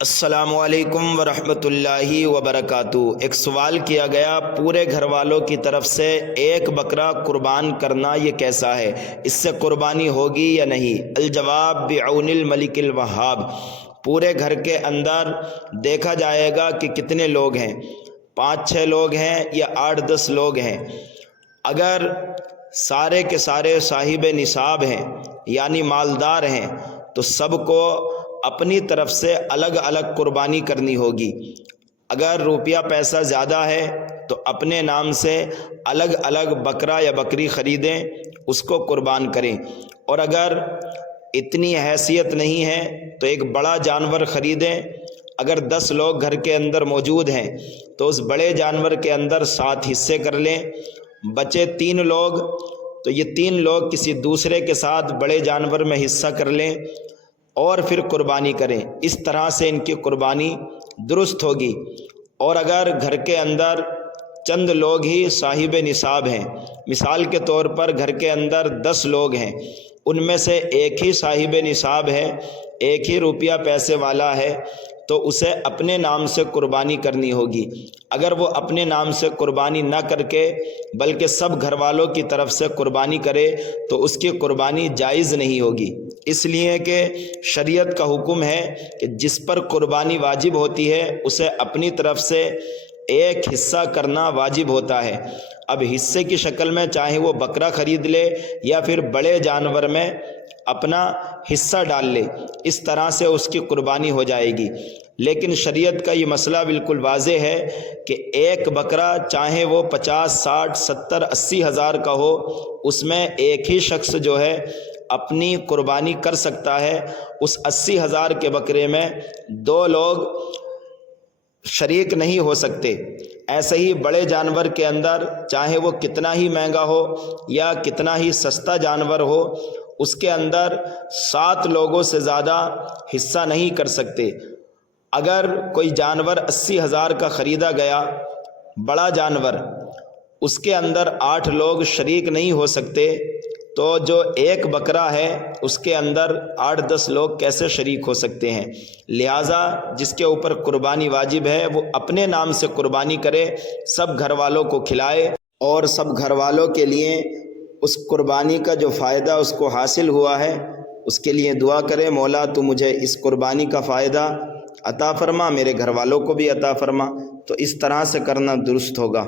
السلام علیکم ورحمۃ اللہ وبرکاتہ۔ ایک سوال کیا گیا، پورے گھر والوں کی طرف سے ایک بکرا قربان کرنا یہ کیسا ہے؟ اس سے قربانی ہوگی یا نہیں؟ الجواب بعون الملک الوہاب۔ پورے گھر کے اندر دیکھا جائے گا کہ کتنے لوگ ہیں، 5-6 لوگ ہیں یا 8-10 لوگ ہیں۔ اگر سارے کے سارے صاحب نصاب ہیں یعنی مالدار ہیں تو سب کو اپنی طرف سے الگ الگ قربانی کرنی ہوگی۔ اگر روپیہ پیسہ زیادہ ہے تو اپنے نام سے الگ الگ بکرا یا بکری خریدیں، اس کو قربان کریں، اور اگر اتنی حیثیت نہیں ہے تو ایک بڑا جانور خریدیں۔ اگر 10 لوگ گھر کے اندر موجود ہیں تو اس بڑے جانور کے اندر 7 حصے کر لیں۔ بچے 3 لوگ تو یہ 3 لوگ کسی دوسرے کے ساتھ بڑے جانور میں حصہ کر لیں اور پھر قربانی کریں۔ اس طرح سے ان کی قربانی درست ہوگی۔ اور اگر گھر کے اندر چند لوگ ہی صاحب نصاب ہیں، مثال کے طور پر گھر کے اندر 10 لوگ ہیں، ان میں سے ایک ہی صاحب نصاب ہے، ایک ہی روپیہ پیسے والا ہے، تو اسے اپنے نام سے قربانی کرنی ہوگی۔ اگر وہ اپنے نام سے قربانی نہ کر کے بلکہ سب گھر والوں کی طرف سے قربانی کرے تو اس کی قربانی جائز نہیں ہوگی، اس لیے کہ شریعت کا حکم ہے کہ جس پر قربانی واجب ہوتی ہے اسے اپنی طرف سے ایک حصہ کرنا واجب ہوتا ہے۔ اب حصے کی شکل میں چاہے وہ بکرا خرید لے یا پھر بڑے جانور میں اپنا حصہ ڈال لے، اس طرح سے اس کی قربانی ہو جائے گی۔ لیکن شریعت کا یہ مسئلہ بالکل واضح ہے کہ ایک بکرا چاہے وہ 50، 60، 70، 80 ہزار کا ہو، اس میں ایک ہی شخص جو ہے اپنی قربانی کر سکتا ہے۔ اس 80 ہزار کے بکرے میں 2 لوگ شریک نہیں ہو سکتے۔ ایسے ہی بڑے جانور کے اندر چاہے وہ کتنا ہی مہنگا ہو یا کتنا ہی سستا جانور ہو، اس کے اندر 7 لوگوں سے زیادہ حصہ نہیں کر سکتے۔ اگر کوئی جانور 80 ہزار کا خریدا گیا، بڑا جانور، اس کے اندر 8 لوگ شریک نہیں ہو سکتے، تو جو ایک بکرا ہے اس کے اندر 8-10 لوگ کیسے شریک ہو سکتے ہیں؟ لہٰذا جس کے اوپر قربانی واجب ہے وہ اپنے نام سے قربانی کرے، سب گھر والوں کو کھلائے، اور سب گھر والوں کے لیے اس قربانی کا جو فائدہ اس کو حاصل ہوا ہے اس کے لیے دعا کرے، مولا تو مجھے اس قربانی کا فائدہ عطا فرما، میرے گھر والوں کو بھی عطا فرما۔ تو اس طرح سے کرنا درست ہوگا۔